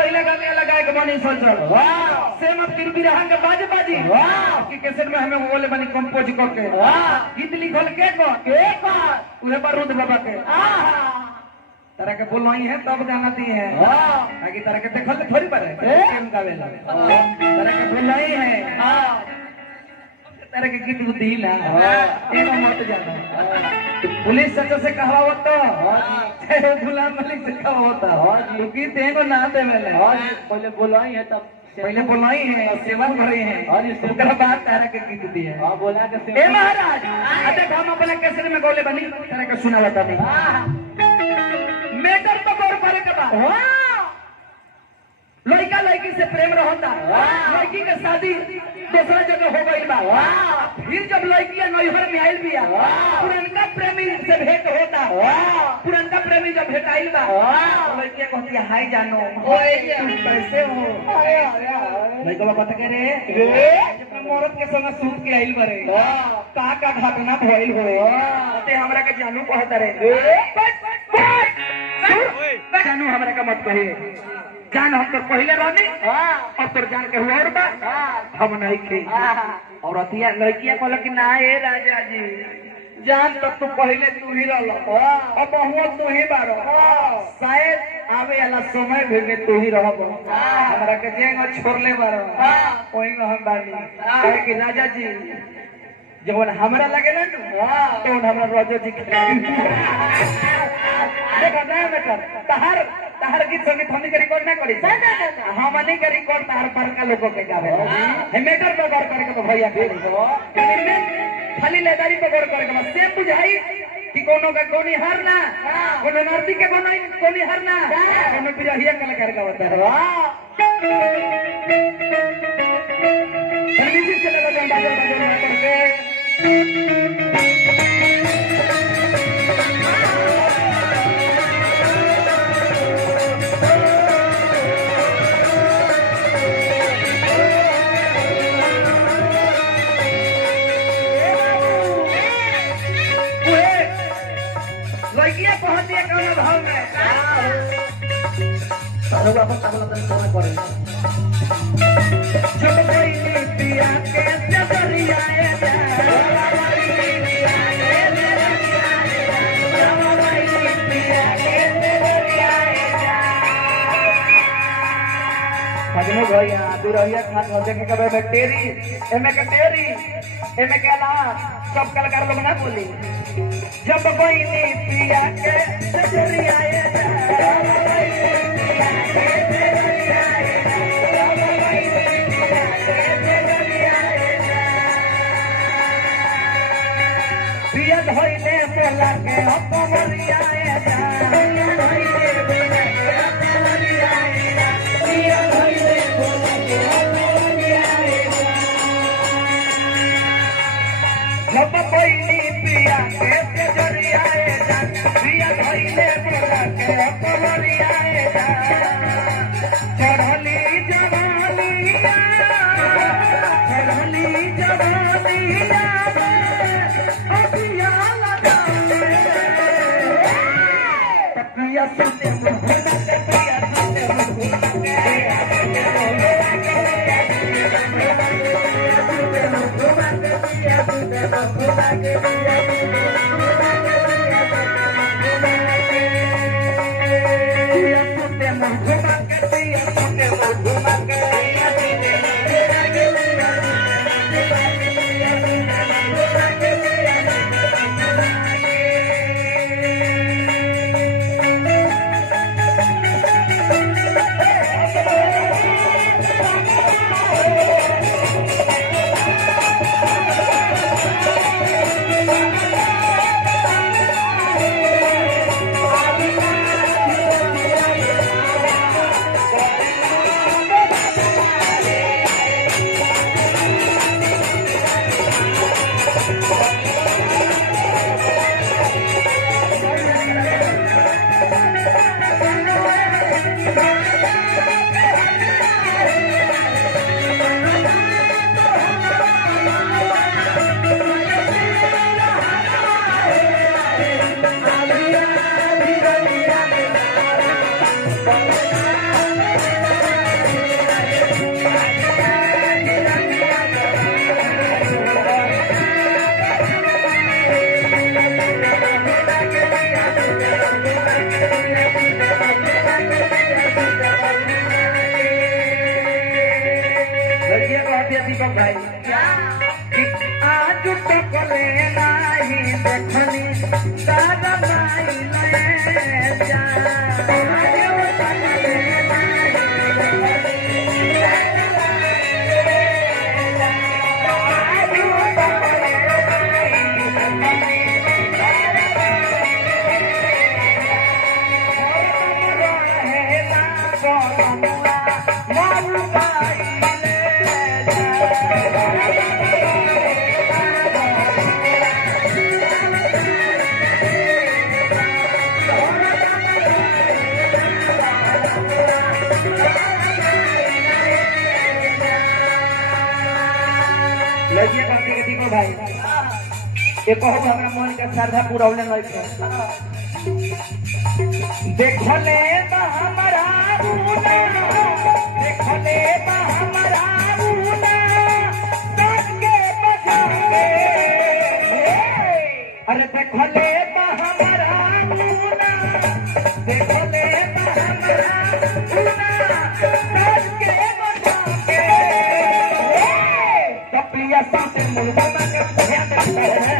पहले गाने लगाए के बनी सोचल सेम अब फिर बिरहा के बाजे बाजी कि कैसेट में हमें बोले बनी कंपोज करके गीत लिखल के उहे बारूद बाबा के तरह के बोलवाई है तब गाना दी है आगे तरह के देखल थोड़ी पर है केम गावेला तरह के बोलवाई है तरह के गीत दी ना एनो मत जाना पुलिस सच से कहावत तो चाहे गुलाम मलिक से कहावत तो गीत एगो ना देवेले पहले बोलाई है तब पहले बोलाई है सेवा भरे हैं और ओकरा बाद तरह के गीत दिए हां बोला के ए महाराज अच्छा हम अपने कैसेट में गोले बनी तरह के सुना बता नहीं मेटर तो गौर करे के बाद लड़का लड़की से प्रेम रहता लड़की के शादी दूसरा जगह हो गई बा फिर जब लड़की नैहर में आयल बिया पुरनका प्रेमी से भेंट होता पुरनका प्रेमी जब भेंट आयल बा लड़की कहती है हाय जानो तुम कैसे हो लड़का बता के रे औरत के संग सूत के आयल बरे का घटना भइल हो ते हमरा के जानू कहता रे जानू हमरा का मत कहे जान हम तो पहले रहनी और तोर जान के हुआ और बा हम नहीं खे और अतिया लड़कियां कहल कि ना ए राजा जी जान तब तो पहले तू ही रहल अब बहुआ तू ही बारो शायद आवे वाला समय भी में तू ही रहब हमरा के जेंग छोड़ले बारो ओही में हम बानी कहे कि राजा जी जब हमरा लगेला न तो हमरा राजा जी देखा ना बेटा तहार गीत संगीत हमनी के रिकॉर्ड ना करी हमनी के रिकॉर्ड तहार बड़का लोगों के गावे है मेटर पे गौर करे के तो भैया खाली लेदारी पे गौर करे के सेम बुझाई कि कोनो का कोनी हार ना कोनो नर्ती के कोनी हार ना कोनो बिरहिया कलाकार का होता है म्यूजिक से लगा बाजो ना करके लड़कियां पहुंची है कौन भाव में सारो बाबा तबला तन करे जब कोई पिया के जबरिया जा भजनो भैया दुरहिया खान होते के कबे बैक्टेरी एमे के तेरी एमे के ला सब कलाकार लोग ना बोली जब कोई पिया के जबरिया पिया धोइले बोला के अपमरिया जब कोई पिया के जरिया पिया धोइले बोला के अपमरिया चढ़ली जवानिया अपिया लगा पिया सुनते पिया आज तक लेना ही देखनी दादा माई ले जा लड़कियां करती के देखो भाई ये कहो हमरा मन के श्रद्धा पूरा होने लगे देखले बा हमरा रूना देखले बा हमरा रूना सबके बजाके अरे देखले बा हमरा रूना देखले बा हमरा रूना सबके बजाके तपिया साथे मुर्गा के ध्यान रखता है